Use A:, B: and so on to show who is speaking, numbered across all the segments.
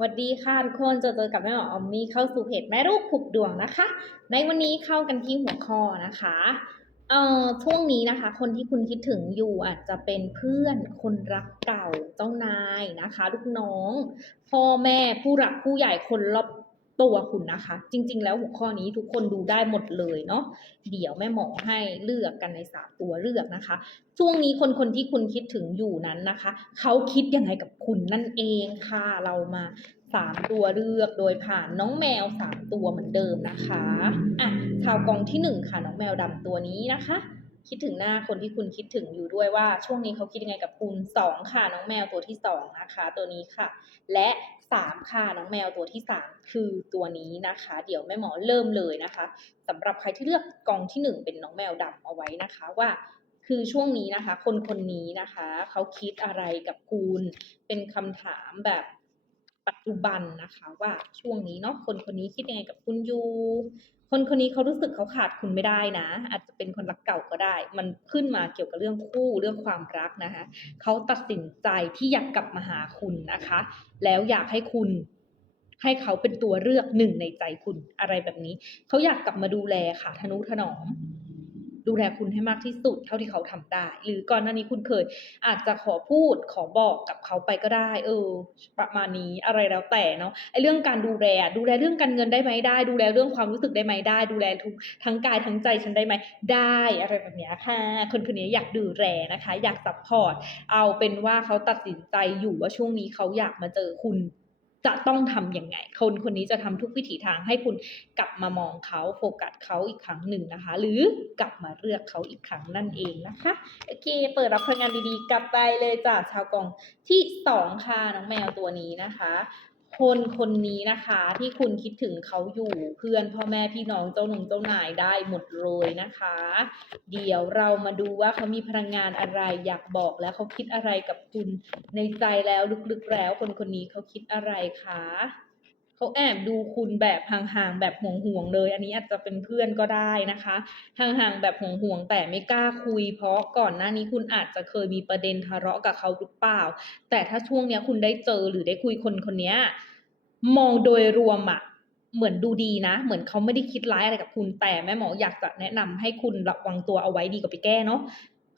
A: สวัสดีค่ะทุกคนเจอเจอกับแม่หมอออมมี่เข้าสู่เพจแม่ลูกผูกดวงนะคะ ในวันนี้เข้ากันที่หัวข้อนะคะเอ่อช่วงนี้นะคะ คนที่คุณคิดถึงอยู่อาจจะเป็นเพื่อนคนรักเก่าเจ้านายนะคะ ลูกน้อง พ่อแม่ผู้หลักผู้ใหญ่คนรอบ ตัวคุณนะคะ จริง ๆ แล้วหัวข้อนี้ทุกคนดูได้หมดเลยเนาะเดี๋ยวแม่หมอให้เลือกกันในสามตัวเลือกนะคะ ช่วงนี้คนคนที่คุณคิดถึงอยู่นั้นนะคะเขาคิดยังไงกับคุณนั่นเองค่ะเรามาสามตัวเลือกโดยผ่านน้องแมวสามตัวเหมือนเดิมนะคะอะข่าวกองที่หนึ่งค่ะน้องแมวดำตัวนี้นะคะ คิดถึงหน้าคนที่คุณคิดถึงอยู่ด้วยว่า ช่วงนี้เขาคิดยังไงกับคุณสองค่ะน้องแมวตัวที่สองนะคะตัวนี้ค่ะ และสามค่ะน้องแมวตัวที่สามคือตัวนี้นะคะ เดี๋ยวแม่หมอเริ่มเลยนะคะสำหรับใครที่เลือกกองที่หนึ่งเป็นน้องแมวดำเอาไว้นะคะว่าคือช่วงนี้นะคะ คนคนนี้นะคะ เขาคิดอะไรกับคุณ เป็นคำถามแบบ ปัจจุบันนะคะ ว่าช่วงนี้เนาะคนคนนี้คิดยังไงกับคุณอยู่คนคนนี้เขารู้สึกเขาขาดคุณไม่ได้นะ อาจจะเป็นคนรักเก่าก็ได้ มันขึ้นมาเกี่ยวกับเรื่องคู่เรื่องความรักนะคะเขาตัดสินใจที่อยากกลับมาหาคุณนะคะ แล้วอยากให้คุณให้เขาเป็นตัวเลือกหนึ่งในใจคุณอะไรแบบนี้ เขาอยากกลับมาดูแลค่ะ ทนุถนอม ดูแลคุณให้มากที่สุดเท่าที่เขาทำได้ หรือก่อนหน้านี้คุณเคย อาจจะขอพูดขอบอกกับเขาไปก็ได้ เออ ประมาณนี้อะไรแล้วแต่เนาะไอ้เรื่องการดูแลดูแลเรื่องการเงินได้ไหมได้ ดูแลเรื่องความรู้สึกได้ไหมได้ ดูแลทุกทั้งกายทั้งใจฉันได้ไหมได้อะไรแบบนี้ค่ะ คนคนนี้อยากดูแลนะคะ อยากซัพพอร์ตเอาเป็นว่าเขาตัดสินใจอยู่ว่าช่วงนี้เขาอยากมาเจอคุณ จะต้องทำยังไง คนคนนี้จะทำทุกวิถีทางให้คุณกลับมามองเขาโฟกัสเขาอีกครั้งหนึ่งนะคะ หรือกลับมาเลือกเขาอีกครั้งนั่นเองนะคะโอเค เปิดรับพลังงานดีๆ กลับไปเลยจากชาวกองที่สองค่ะน้องแมวตัวนี้นะคะ คนคนนี้นะคะ ที่คุณคิดถึงเขาอยู่เพื่อนพ่อแม่พี่น้องเจ้าหนุ่มเจ้านายได้หมดเลยนะคะ เดี๋ยวเรามาดูว่าเขามีพลังงานอะไรอยากบอกแล้วเขาคิดอะไรกับคุณในใจแล้วลึกๆแล้ว คนคนนี้เขาคิดอะไรคะ เขาแอบดูคุณแบบห่างๆแบบห่วงๆเลย อันนี้อาจจะเป็นเพื่อนก็ได้นะคะห่างๆแบบห่วงๆแต่ไม่กล้าคุย เพราะก่อนหน้านี้คุณอาจจะเคยมีประเด็นทะเลาะกับเขาหรือเปล่า แต่ถ้าช่วงเนี้ยคุณได้เจอหรือได้คุยคนคนนี้มองโดยรวมอะเหมือนดูดีนะ เหมือนเขาไม่ได้คิดร้ายอะไรกับคุณแต่แม่หมออยากจะแนะนำให้คุณระวังตัวเอาไว้ดีกว่าไปแก้เนาะ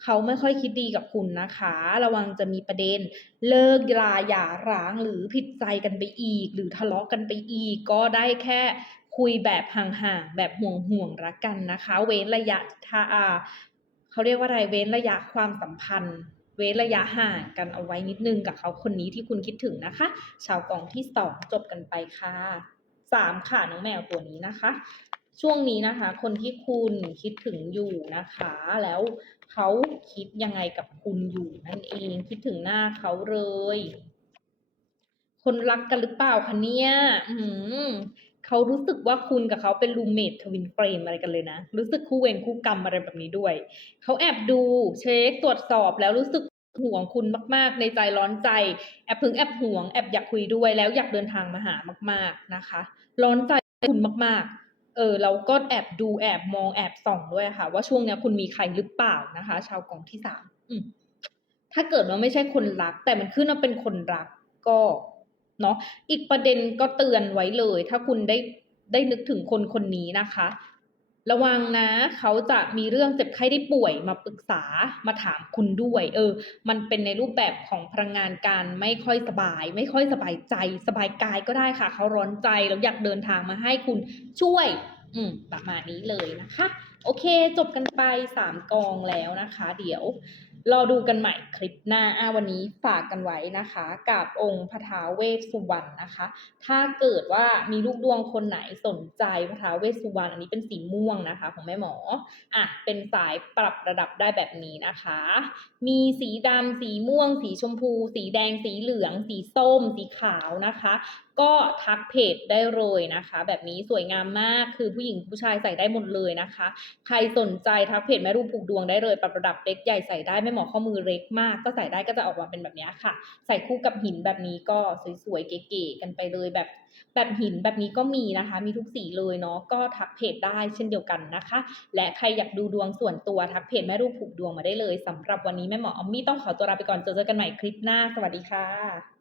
A: เขาไม่ค่อยคิดดีกับคุณนะคะ ระวังจะมีประเด็น เลิกลาหย่าร้างหรือผิดใจกันไปอีก หรือทะเลาะกันไปอีก ก็ได้แค่คุยแบบห่างๆ แบบห่วงๆรักกันนะคะ เว้นระยะทาอาเขาเรียกว่าอะไรเว้นระยะความสัมพันธ์ เว้นระยะห่างกันเอาไว้นิดนึงกับเขาคนนี้ที่คุณคิดถึงนะคะ ชาวกองที่สองจบกันไปค่ะสามค่ะน้องแมวตัวนี้นะคะ ช่วงนี้นะคะ คนที่คุณคิดถึงอยู่นะคะ แล้วเขาคิดยังไงกับคุณอยู่นั่นเองคิดถึงหน้าเขาเลย คนรักกันหรือเปล่าคะเนี่ยอืมเขารู้สึกว่าคุณกับเขาเป็นรูเมททวินเฟรมอะไรกันเลยนะ รู้สึกคู่เวรคู่กรรมอะไรแบบนี้ด้วย เขาแอบดูเช็คตรวจสอบแล้วรู้สึกห่วงคุณมาก ๆ ในใจร้อนใจ แอบพึงแอบห่วงแอบอยากคุยด้วยแล้วอยากเดินทางมาหามาก ๆนะคะ ร้อนใจคุณมาก ๆ เออเราก็แอบดูแอบมองแอบส่องด้วยค่ะ ว่าช่วงเนี้ยคุณมีใครหรือเปล่านะคะ ชาวกองที่สามถ้าเกิดว่าไม่ใช่คนรัก แต่มันขึ้นมาเป็นคนรักก็เนาะอีกประเด็นก็เตือนไว้เลย ถ้าคุณได้ได้นึกถึงคนคนนี้นะคะ ระวังนะ เขาจะมีเรื่องเจ็บไข้ได้ป่วยมาปรึกษามาถามคุณด้วย เออ มันเป็นในรูปแบบของพลังงานการไม่ค่อยสบาย ไม่ค่อยสบายใจ สบายกายก็ได้ค่ะ เขาร้อนใจแล้วอยากเดินทางมาให้คุณช่วย อืมประมาณนี้เลยนะคะ โอเค จบกันไปสามกองแล้วนะคะ เดี๋ยว รอดูกันใหม่คลิปหน้าอาวันนี้ฝากกันไว้นะคะ กับองค์พระท้าวเวสสุวรรณนะคะ ถ้าเกิดว่ามีลูกดวงคนไหนสนใจพระท้าวเวสสุวรรณอันนี้เป็นสีม่วงนะคะ ของแม่หมออะเป็นสายปรับระดับได้แบบนี้นะคะ มีสีดำสีม่วง สีชมพู สีแดงสีเหลือง สีส้ม สีขาวนะคะ ก็ทักเพจได้เลยนะคะ แบบนี้สวยงามมากคือผู้หญิงผู้ชายใส่ได้หมดเลยนะคะ ใครสนใจทักเพจแม่รูปผูกดวงได้เลยปรับระดับเล็กใหญ่ใส่ได้ไม่เหมาะข้อมือเล็กมาก ก็ใส่ได้ก็จะออกมาเป็นแบบนี้ค่ะ ใส่คู่กับหินแบบนี้ก็สวยๆเก๋ๆกันไปเลยแบบ แบบหินแบบนี้ก็มีนะคะ มีทุกสีเลยเนาะก็ทักเพจได้เช่นเดียวกันนะคะ และใครอยากดูดวงส่วนตัวทักเพจแม่รูปผูกดวงมาได้เลยสำหรับวันนี้แม่หมอออมมี่ต้องขอตัวลาไปก่อนเจอกันใหม่คลิปหน้า สวัสดีค่ะ